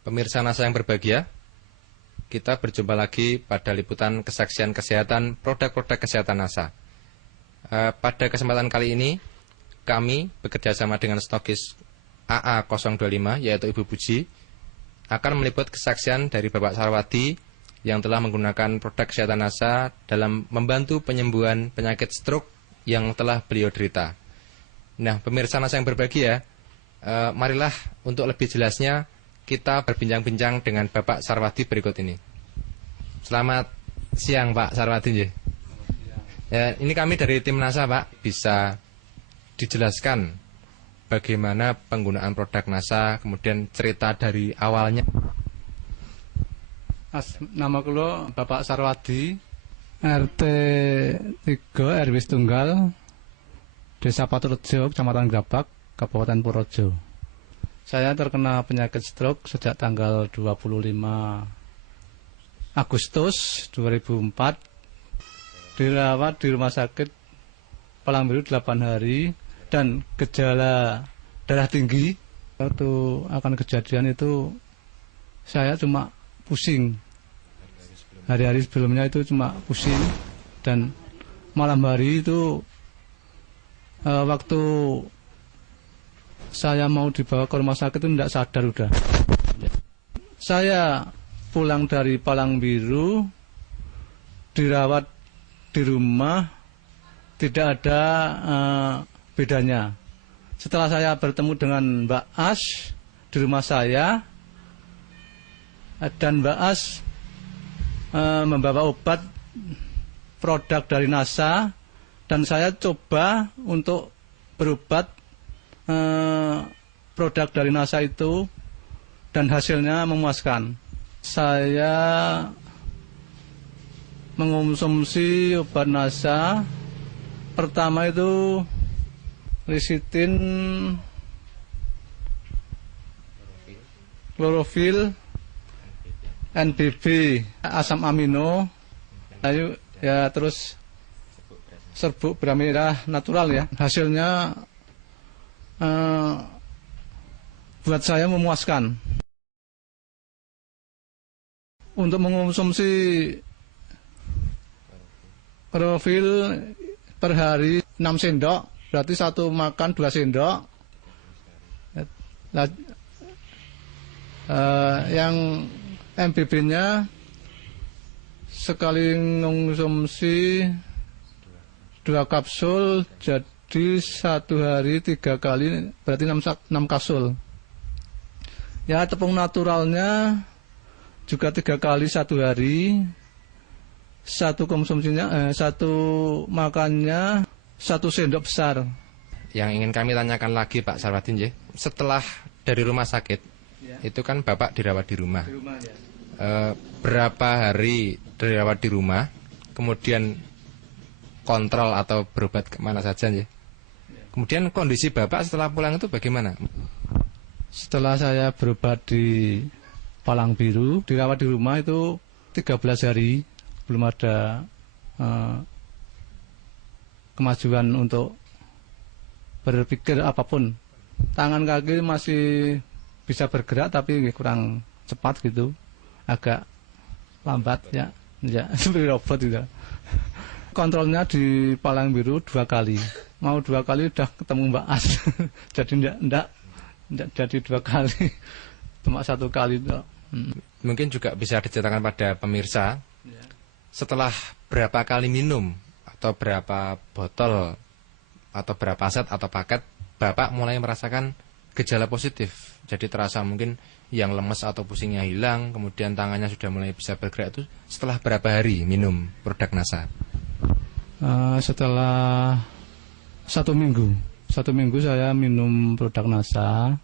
Pemirsa NASA yang berbahagia, kita berjumpa lagi pada liputan kesaksian kesehatan produk-produk kesehatan NASA. Pada kesempatan kali ini, kami bekerjasama dengan stokis AA025, yaitu Ibu Puji, akan meliput kesaksian dari Bapak Sarwadi yang telah menggunakan produk kesehatan NASA dalam membantu penyembuhan penyakit stroke yang telah beliau derita. Nah, pemirsa NASA yang berbahagia, marilah untuk lebih jelasnya kita berbincang-bincang dengan Bapak Sarwadi berikut ini. Selamat siang Pak Sarwadi. Ya, ini kami dari tim NASA Pak, bisa dijelaskan bagaimana penggunaan produk NASA, kemudian cerita dari awalnya. Nama kula Bapak Sarwadi, RT 3 RW Tunggal, Desa Paturejo, Kecamatan Grabak, Kabupaten Purworejo. Saya terkena penyakit stroke sejak tanggal 25 Agustus 2004. Dirawat di rumah sakit Palangbiru 8 hari dan gejala darah tinggi. Waktu akan kejadian itu saya cuma pusing. Hari-hari sebelumnya itu cuma pusing, dan malam hari itu waktu saya mau dibawa ke rumah sakit itu tidak sadar udah. Saya pulang dari Palangbiru, dirawat di rumah, tidak ada bedanya. Setelah saya bertemu dengan Mbak As di rumah saya, dan Mbak As membawa obat produk dari NASA, dan saya coba untuk berobat produk dari NASA itu, dan hasilnya memuaskan. Saya mengonsumsi obat NASA pertama itu lecitin, klorofil, NBB, asam amino, ayo ya, terus serbuk beras merah natural ya. Hasilnya buat saya memuaskan. Untuk mengonsumsi klorofil per hari 6 sendok, berarti satu makan 2 sendok. Yang MBB-nya sekali mengonsumsi 2 kapsul, jadi satu hari 3 kali, berarti 6 kapsul. Ya, tepung naturalnya juga 3 kali satu hari. Satu konsumsinya, satu makannya 1 sendok besar. Yang ingin kami tanyakan lagi Pak Sarwadi, setelah dari rumah sakit, ya, itu kan Bapak dirawat di rumah. Di rumah ya. Berapa hari dirawat di rumah, kemudian kontrol atau berobat kemana saja ya? Kemudian kondisi Bapak setelah pulang itu bagaimana? Setelah saya berobat di Palangbiru, dirawat di rumah itu 13 hari, belum ada kemajuan untuk berpikir apapun. Tangan kaki masih bisa bergerak tapi kurang cepat gitu, agak lambat ya, seperti robot juga. Kontrolnya di Palangbiru 2 kali, mau 2 kali udah ketemu Mbak As. Jadi enggak jadi 2 kali, cuma 1 kali itu. Mungkin juga bisa diceritakan pada pemirsa, setelah berapa kali minum atau berapa botol atau berapa set atau paket Bapak mulai merasakan gejala positif. Jadi terasa mungkin yang lemes atau pusingnya hilang, kemudian tangannya sudah mulai bisa bergerak, itu setelah berapa hari minum produk NASA? Setelah 1 minggu. 1 minggu saya minum produk NASA,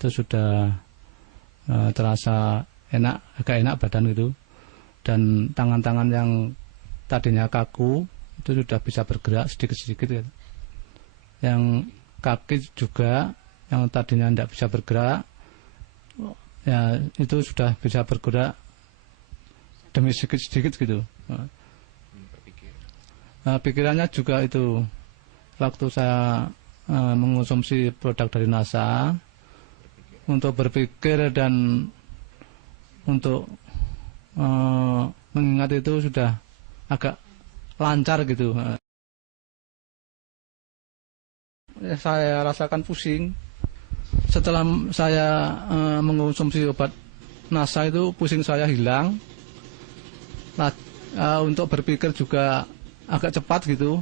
itu sudah terasa enak, agak enak badan gitu. Dan tangan-tangan yang tadinya kaku itu sudah bisa bergerak sedikit-sedikit gitu. Yang kaki juga yang tadinya tidak bisa bergerak, ya itu sudah bisa bergerak demi sedikit-sedikit gitu. Pikirannya juga itu, waktu saya mengonsumsi produk dari NASA, untuk berpikir dan untuk mengingat itu sudah agak lancar gitu. Saya rasakan pusing. Setelah saya mengonsumsi obat NASA itu pusing saya hilang. Untuk berpikir juga agak cepat gitu.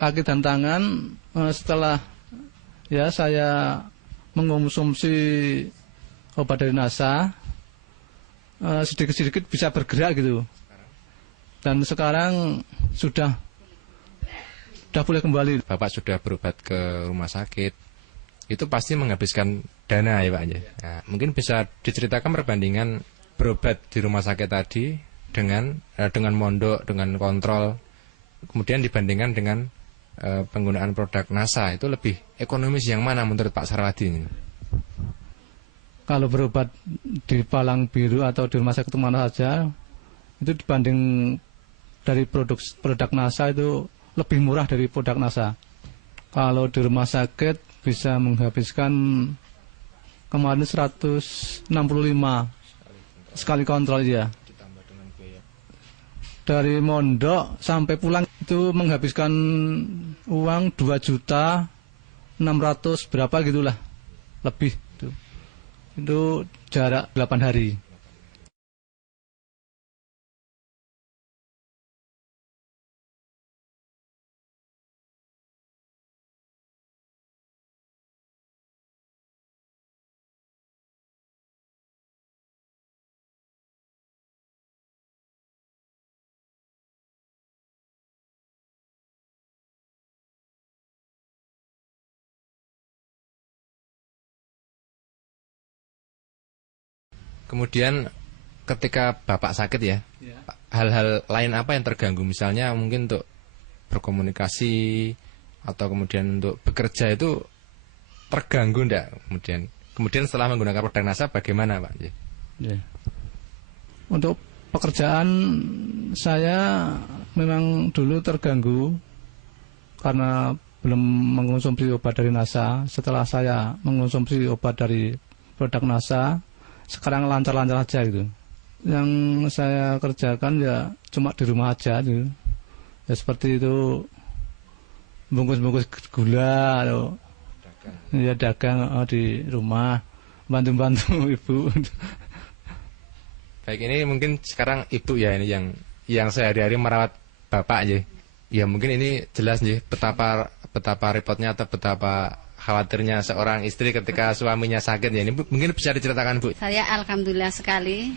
Kaki dan tangan setelah ya saya mengonsumsi obat dari NASA sedikit-sedikit bisa bergerak gitu. Dan sekarang sudah boleh kembali. Bapak sudah berobat ke rumah sakit, itu pasti menghabiskan dana ya Pak ya. Nah, mungkin bisa diceritakan perbandingan berobat di rumah sakit tadi dengan mondok, dengan kontrol, kemudian dibandingkan dengan penggunaan produk NASA, itu lebih ekonomis yang mana menurut Pak Sarwadi ini? Kalau berobat di Palang Biru atau di rumah sakit mana saja, itu dibanding dari produk NASA itu lebih murah dari produk NASA. Kalau di rumah sakit bisa menghabiskan kemarin 165 sekali kontrol ya. Dari mondok sampai pulang itu menghabiskan uang 2.600.000 berapa gitulah, lebih itu jarak 8 hari. Kemudian ketika Bapak sakit ya, hal-hal lain apa yang terganggu? Misalnya mungkin untuk berkomunikasi atau kemudian untuk bekerja itu terganggu enggak? Kemudian setelah menggunakan produk NASA bagaimana Pak? Ya. Untuk pekerjaan saya memang dulu terganggu karena belum mengonsumsi obat dari NASA. Setelah saya mengonsumsi obat dari produk NASA, sekarang lancar-lancar aja gitu. Yang saya kerjakan ya cuma di rumah aja gitu. Ya seperti itu, bungkus-bungkus gula atau ya dagang di rumah, bantu-bantu ibu. Baik, ini mungkin sekarang ibu ya ini yang sehari-hari merawat Bapak ya. Ya mungkin ini jelas nih betapa repotnya atau betapa khawatirnya seorang istri ketika suaminya sakit ya. Ini mungkin bisa diceritakan Bu. Saya alhamdulillah sekali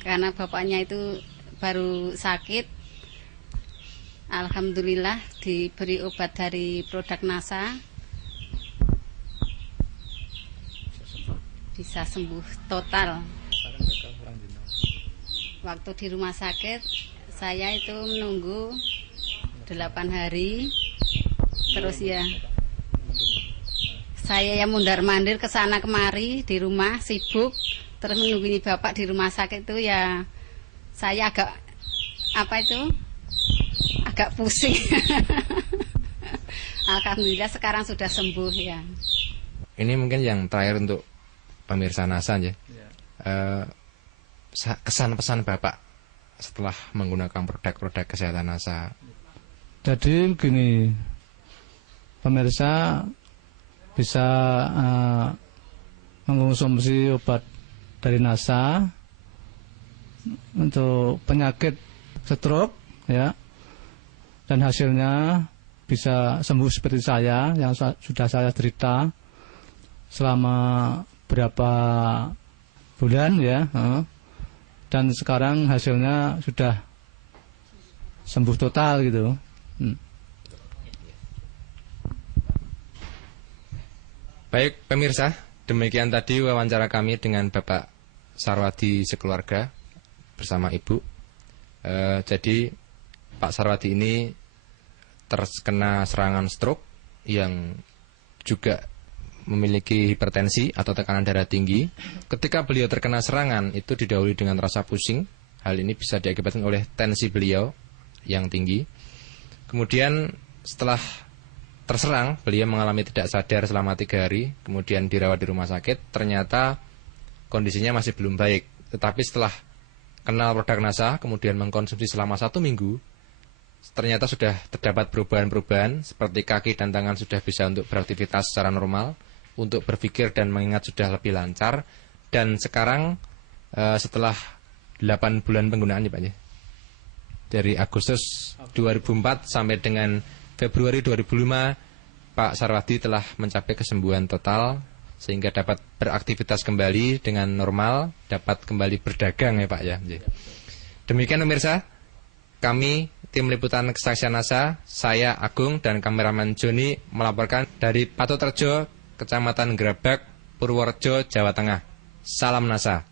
karena bapaknya itu baru sakit. Alhamdulillah diberi obat dari produk NASA, bisa sembuh total. Waktu di rumah sakit saya itu menunggu 8 hari, terus ya saya yang mundar-mandir ke sana kemari di rumah sibuk, terus menunggu bapak di rumah sakit itu ya saya agak agak pusing. Alhamdulillah sekarang sudah sembuh ya. Ini mungkin yang terakhir untuk pemirsa NASA ya. Kesan pesan Bapak setelah menggunakan produk-produk kesehatan NASA. Jadi begini, pemirsa bisa mengonsumsi obat dari NASA untuk penyakit stroke ya, dan hasilnya bisa sembuh seperti saya yang sudah saya derita selama berapa bulan ya, dan sekarang hasilnya sudah sembuh total gitu. Baik pemirsa, demikian tadi wawancara kami dengan Bapak Sarwadi sekeluarga bersama Ibu. Jadi Pak Sarwadi ini terkena serangan stroke yang juga memiliki hipertensi atau tekanan darah tinggi. Ketika beliau terkena serangan itu didahului dengan rasa pusing. Hal ini bisa diakibatkan oleh tensi beliau yang tinggi. Kemudian setelah terserang, beliau mengalami tidak sadar selama 3 hari, kemudian dirawat di rumah sakit. Ternyata kondisinya masih belum baik. Tetapi setelah kenal produk NASA, kemudian mengkonsumsi selama 1 minggu, ternyata sudah terdapat perubahan-perubahan, seperti kaki dan tangan sudah bisa untuk beraktivitas secara normal, untuk berpikir dan mengingat sudah lebih lancar. Dan sekarang setelah 8 bulan penggunaan ya Pak ya, dari Agustus 2004 sampai dengan Februari 2005, Pak Sarwadi telah mencapai kesembuhan total sehingga dapat beraktivitas kembali dengan normal, dapat kembali berdagang ya Pak ya. Demikian pemirsa, kami tim liputan kesaksian NASA, saya Agung dan kameramen Joni melaporkan dari Patoterjo, Kecamatan Grabak, Purworejo, Jawa Tengah. Salam NASA.